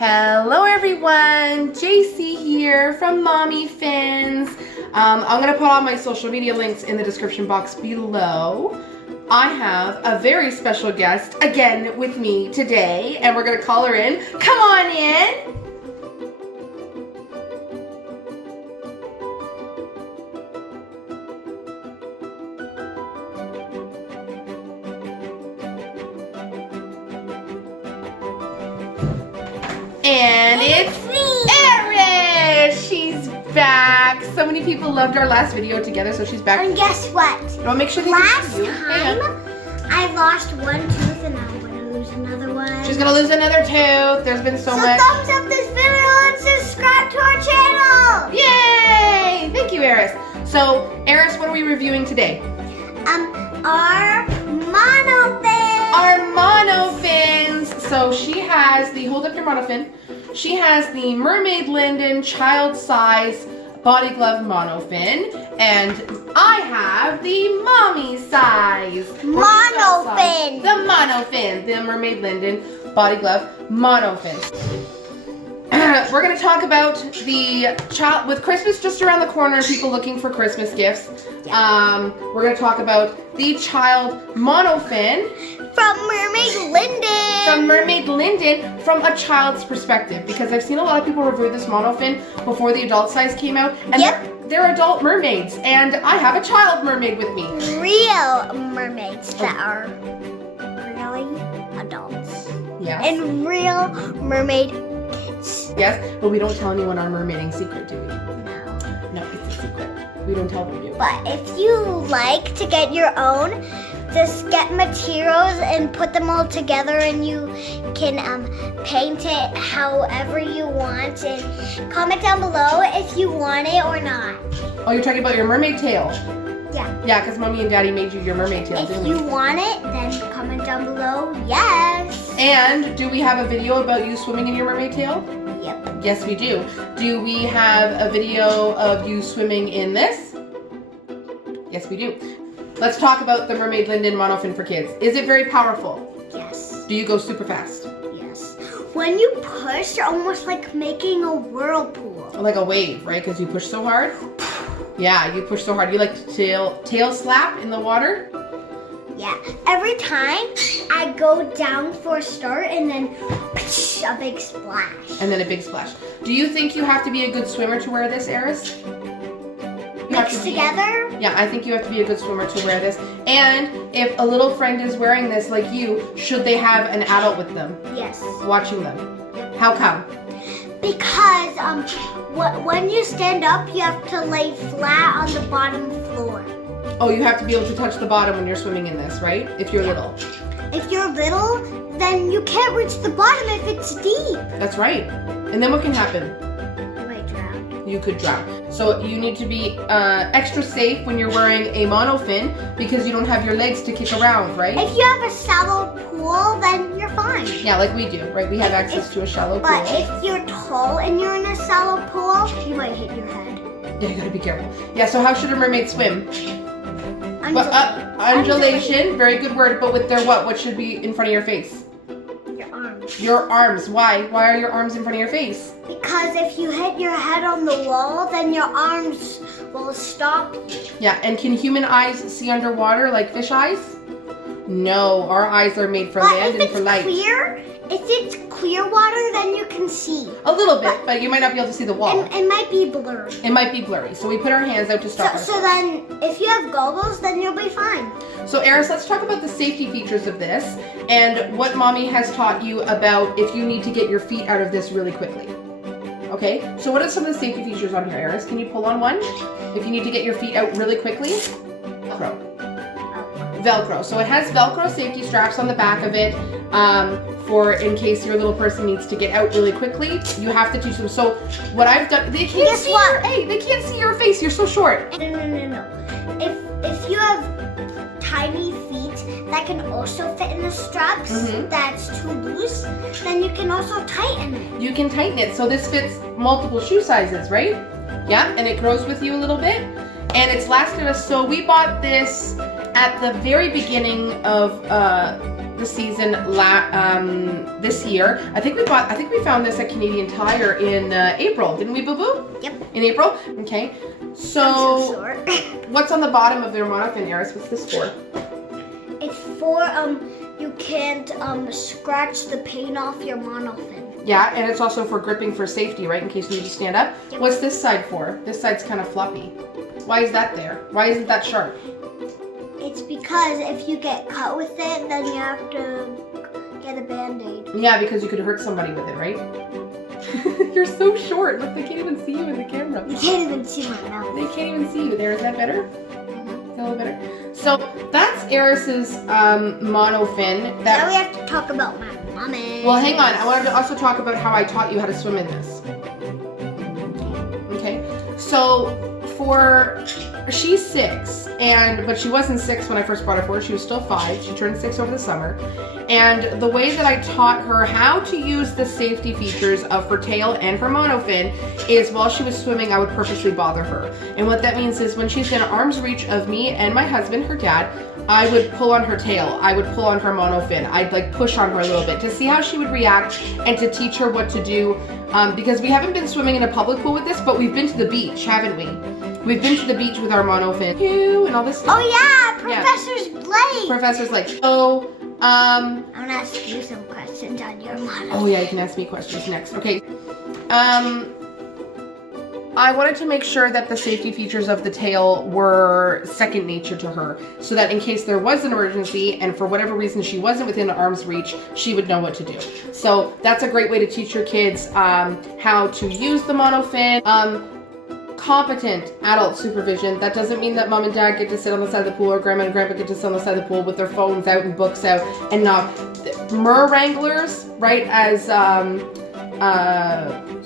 Hello everyone, JC here from Mommyfins. I'm going to put all my social media links in the description box below. I have a very special guest again with me today, and we're going to call her in. Come on in. And it's Eris! She's back. So many people loved our last video together, so she's back. And guess what? I'll make sure they last see you. time, I lost one tooth and I'm going to lose another one. She's going to lose another tooth. There's been so much. thumbs up this video and subscribe to our channel. Yay! Thank you, Eris. So, Eris, what are we reviewing today? Our monofins. Our monofins. So she has the, hold up your monofin. She has the Mermaid Linden child size body glove monofin, and I have the mommy size monofin. The monofin, the Mermaid Linden body glove monofin. We're going to talk about the child, with Christmas just around the corner and people looking for Christmas gifts. We're going to talk about the child monofin. From Mermaid Linden. From Mermaid Linden, from a child's perspective. Because I've seen a lot of people review this monofin before the adult size came out. And they're adult mermaids. And I have a child mermaid with me. Real mermaids that are really adults. Yes. And real mermaid kids. Yes, but we don't tell anyone our mermaiding secret, do we? No. No, it's a secret. We don't tell them. But if you like to get your own, just get materials and put them all together, and you can paint it however you want, and comment down below if you want it or not. Oh, you're talking about your mermaid tail? Yeah. Yeah, because Mommy and Daddy made you your mermaid tail, didn't we? If you want it, then comment down below, yes. And do we have a video about you swimming in your mermaid tail? Yep. Yes, we do. Do we have a video of you swimming in this? Yes, we do. Let's talk about the Mermaid Linden monofin for kids. Is it very powerful? Yes. Do you go super fast? Yes. When you push, you're almost like making a whirlpool. Like a wave, right? Because you push so hard? Yeah, you push so hard. You like to tail slap in the water? Yeah. Every time I go down for a start and then a big splash. And then a big splash. Do you think you have to be a good swimmer to wear this, Eris? Mixed together? Yeah, I think you have to be a good swimmer to wear this. And if a little friend is wearing this like you, should they have an adult with them? Yes. Watching them. How come? Because when you stand up, you have to lay flat on the bottom floor. Oh, you have to be able to touch the bottom when you're swimming in this, right? If you're little. If you're little, then you can't reach the bottom if it's deep. That's right. And then what can happen? You might drown. You could drown. So you need to be extra safe when you're wearing a monofin because you don't have your legs to kick around, right? If you have a shallow pool, then you're fine. Yeah, like we do, right? We have access to a shallow pool. But if you're tall and you're in a shallow pool, you might hit your head. Yeah, you gotta be careful. Yeah, so how should a mermaid swim? Undulation, very good word, but with their what? What should be in front of your face? Your arms. Your arms. Why? Why are your arms in front of your face? Because if you hit your head on the wall, then your arms will stop you. Yeah, and can human eyes see underwater like fish eyes? No, our eyes are made for land and for light. If it's clear water, then you can see. A little bit, but you might not be able to see the wall. It might be blurry. It might be blurry, so we put our hands out to stop ourselves. So then, if you have goggles, then you'll be fine. So Eris, let's talk about the safety features of this and what Mommy has taught you about if you need to get your feet out of this really quickly. Okay, so what are some of the safety features on here, Eris? Can you pull on one? If you need to get your feet out really quickly? Velcro. So it has Velcro safety straps on the back of it for in case your little person needs to get out really quickly. You have to teach them. So what I've done, they can't see your, hey, they can't see your face. You're so short. No. If you have tiny feet that can also fit in the straps that's too loose, then you can also tighten it. You can tighten it. So this fits multiple shoe sizes, right? Yeah, and it grows with you a little bit. And it's lasted us, so we bought this at the very beginning of the season this year. I think we found this at Canadian Tire in April, didn't we, Boo Boo? Yep. In April? Okay. So, I'm so sore. what's on the bottom of their monofin, Eris? What's this for? It's for you can't scratch the paint off your monofin. Yeah, and it's also for gripping for safety, right? In case you need to stand up. Yep. What's this side for? This side's kind of floppy. Why is that there? Why isn't that sharp? It's because if you get cut with it, then you have to get a band-aid. Yeah, because you could hurt somebody with it, right? You're so short. Look, they can't even see you in the camera. You can't even see my mouth. They can't even see you there. Is that better? A little better. So that's Eris's monofin. Now we have to talk about my mommy. Well, hang on. I wanted to also talk about how I taught you how to swim in this. Okay. So she's 6, but she wasn't 6 when I first brought her forward. She was still 5. She turned 6 over the summer. And the way that I taught her how to use the safety features of her tail and her monofin is while she was swimming, I would purposely bother her. And what that means is when she's in arm's reach of me and my husband, her dad, I would pull on her tail. I would pull on her monofin. I'd like push on her a little bit to see how she would react and to teach her what to do. Because we haven't been swimming in a public pool with this, but we've been to the beach, haven't we? We've been to the beach with our monofin and all this stuff. Oh yeah, Professor's Blake. Professor's like, so, I'm gonna ask you some questions on your monofin. oh yeah, you can ask me questions next. Okay. I wanted to make sure that the safety features of the tail were second nature to her, so that in case there was an emergency and for whatever reason she wasn't within arm's reach, she would know what to do. So that's a great way to teach your kids how to use the monofin. Competent adult supervision. That doesn't mean that mom and dad get to sit on the side of the pool or grandma and grandpa get to sit on the side of the pool with their phones out and books out and not. Mer wranglers, right, as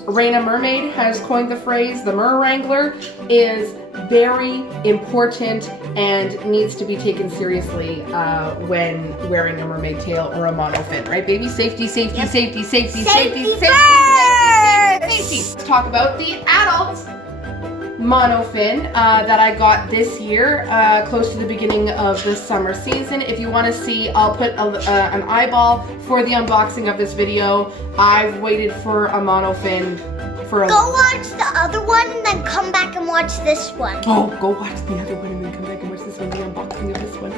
Raina Mermaid has coined the phrase, the mer wrangler is very important and needs to be taken seriously when wearing a mermaid tail or a monofin, right, baby? Safety, safety, Yep. safety, safety, Safety safety, first! safety. Let's talk about the adult monofin that I got this year, close to the beginning of the summer season. If you want to see, I'll put an eyeball for the unboxing of this video. I've waited for a monofin for a Go watch the other one and then come back and watch this one. Oh, go watch the other one and then come back and watch this one, the unboxing of this one.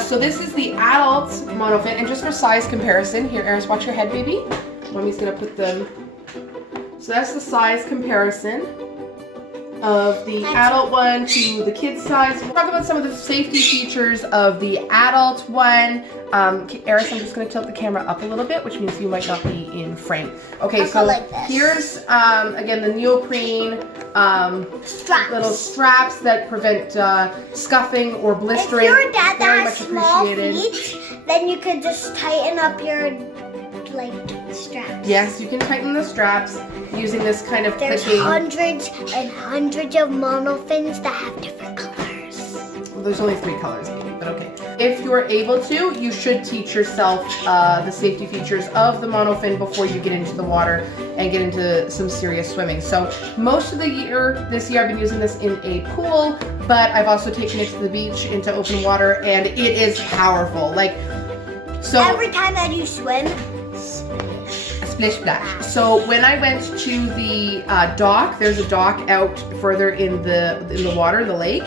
So this is the adult monofin, and just for size comparison, here, Eris, watch your head, baby. Mommy's gonna put them. So that's the size comparison of the adult one to the kid size. We'll talk about some of the safety features of the adult one. Eris, I'm just going to tilt the camera up a little bit, which means you might not be in frame. Okay, I'll so go like this. here's, again, the neoprene little straps that prevent scuffing or blistering. If you're a dad Very that much has small appreciated. feet, then you could just tighten up your straps. Yes, you can tighten the straps using this kind of There's clicking. hundreds and hundreds of monofins that have different colors. Well, there's only 3 colors, maybe, but okay. If you're able to, you should teach yourself the safety features of the monofin before you get into the water and get into some serious swimming. So most of the year, this year I've been using this in a pool, but I've also taken it to the beach into open water, and it is powerful. Like, so Every time that you swim, splish splash. So when I went to the dock, there's a dock out further in the water, the lake.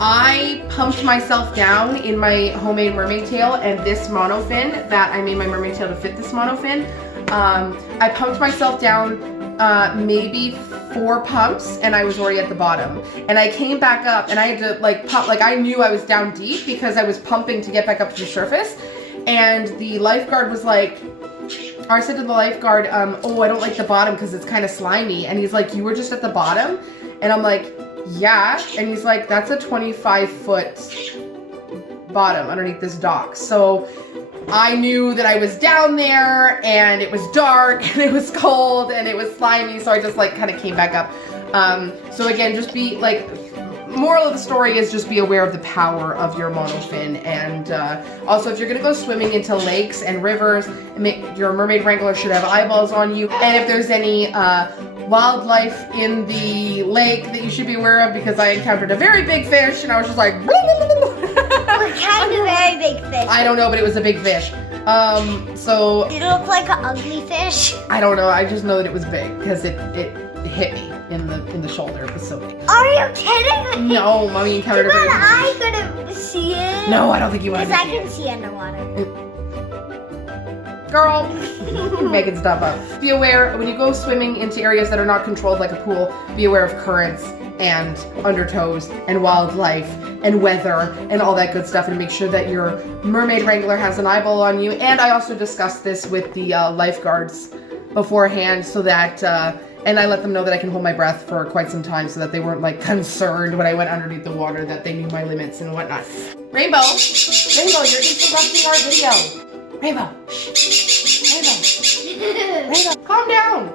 I pumped myself down in my homemade mermaid tail and this monofin that I made my mermaid tail to fit this monofin. I pumped myself down maybe 4 pumps and I was already at the bottom. And I came back up and I had to like pump, like I knew I was down deep because I was pumping to get back up to the surface. And the lifeguard was like, or I said to the lifeguard, oh, I don't like the bottom because it's kind of slimy. And he's like, you were just at the bottom? And I'm like, yeah. And he's like, that's a 25-foot bottom underneath this dock. So I knew that I was down there and it was dark and it was cold and it was slimy. So I just like kind of came back up. So again, just be like, moral of the story is just be aware of the power of your monofin, and also if you're gonna go swimming into lakes and rivers, your mermaid wrangler should have eyeballs on you. And if there's any wildlife in the lake that you should be aware of, because I encountered a very big fish and I was just like, what kind of very big fish? I don't know, but it was a big fish. So Did it look like an ugly fish? I don't know. I just know that it was big because it hit me in the shoulder. It was so big. Are you kidding me? No, mommy encountered Too a bigger bad fish. I couldn't see it. No, I don't think you want Because to I see can it. see underwater. Girl, making stuff up. Be aware when you go swimming into areas that are not controlled like a pool, be aware of currents and undertows and wildlife and weather and all that good stuff, and make sure that your mermaid wrangler has an eyeball on you. And I also discussed this with the lifeguards beforehand, so that and I let them know that I can hold my breath for quite some time, so that they weren't like concerned when I went underneath the water, that they knew my limits and whatnot. Rainbow, you're interrupting our video. Rainbow, Rainbow, calm down.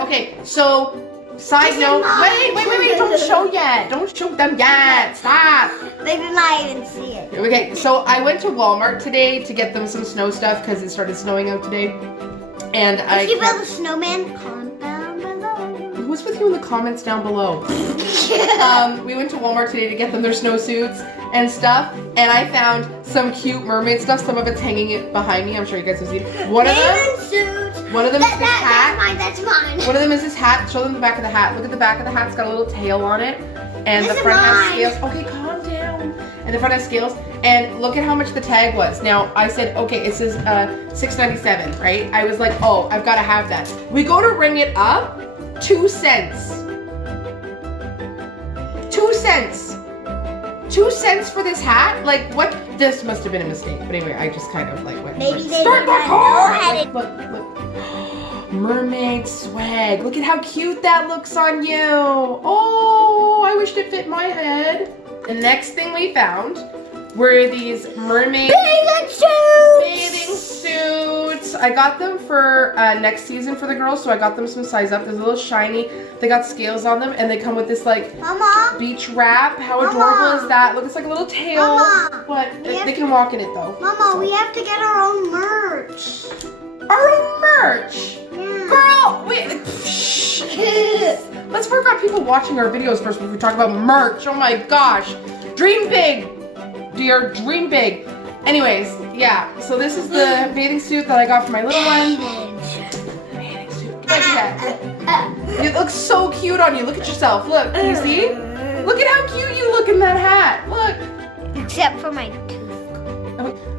Okay, so side note. Wait, don't show yet. Don't show them yet. Stop. They did not even see it. Okay, so I went to Walmart today to get them some snow stuff because it started snowing out today. And If you build a snowman, comment down below. Who's with you in the comments down below? We went to Walmart today to get them their snowsuits and stuff, and I found some cute mermaid stuff. Some of it's hanging behind me. I'm sure you guys have seen. One of them is this hat. That's mine. One of them is this hat. Show them the back of the hat. Look at the back of the hat. It's got a little tail on it, and This the is front has mine. scales. Okay, calm down. And the front has scales. And look at how much the tag was. Now I said, okay, it says $6.97, right? I was like, oh, I've got to have that. We go to ring it up, 2 cents. 2 cents. 2 cents for this hat? Like, what? This must have been a mistake. But anyway, I just kind of like went. Maybe they Start did the not car! know how to. Look. Mermaid swag. Look at how cute that looks on you. Oh, I wished it fit my head. The next thing we found were these mermaid bathing suits. I got them for next season for the girls, so I got them some size up. They're a little shiny. They got scales on them, and they come with this like Mama. beach wrap. How adorable Mama. is that? Look, it's like a little tail. Mama. But We have they can walk in it though. Mama, we have to get our own merch. Our own merch. Yeah. Girl, wait. Let's work on people watching our videos first before we talk about merch. Oh my gosh. Dream big, dear. Dream big. Anyways, yeah. So this is the bathing suit that I got for my little one. Bathing suit. Look at that. It looks so cute on you. Look at yourself. Look. Can you see? Look at how cute you look in that hat. Look. Except for my tooth.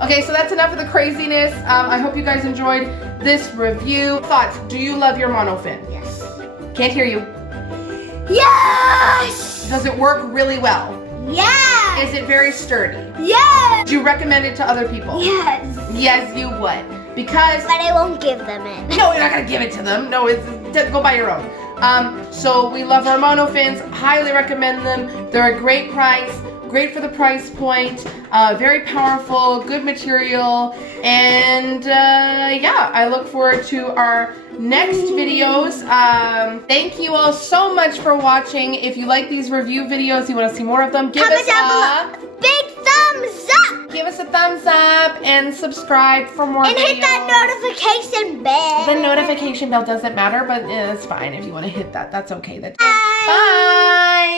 Okay, so that's enough of the craziness. I hope you guys enjoyed this review. Thoughts? Do you love your monofin? Yes. Can't hear you. Yes. Does it work really well? Yes. Is it very sturdy? Yes. Do you recommend it to other people? Yes. Yes, you would. Because, But I won't give them it. no, you're not going to give it to them. No, go buy your own. So we love our monofins. Highly recommend them. They're a great price. Great for the price point. Very powerful, good material. And yeah, I look forward to our next videos. Thank you all so much for watching. If you like these review videos, you want to see more of them, give Comment us down below. Big thumbs up. give us a thumbs up and subscribe for more And videos. hit that notification bell. The notification bell doesn't matter, but it's fine if you want to hit that. That's okay. Bye. Bye.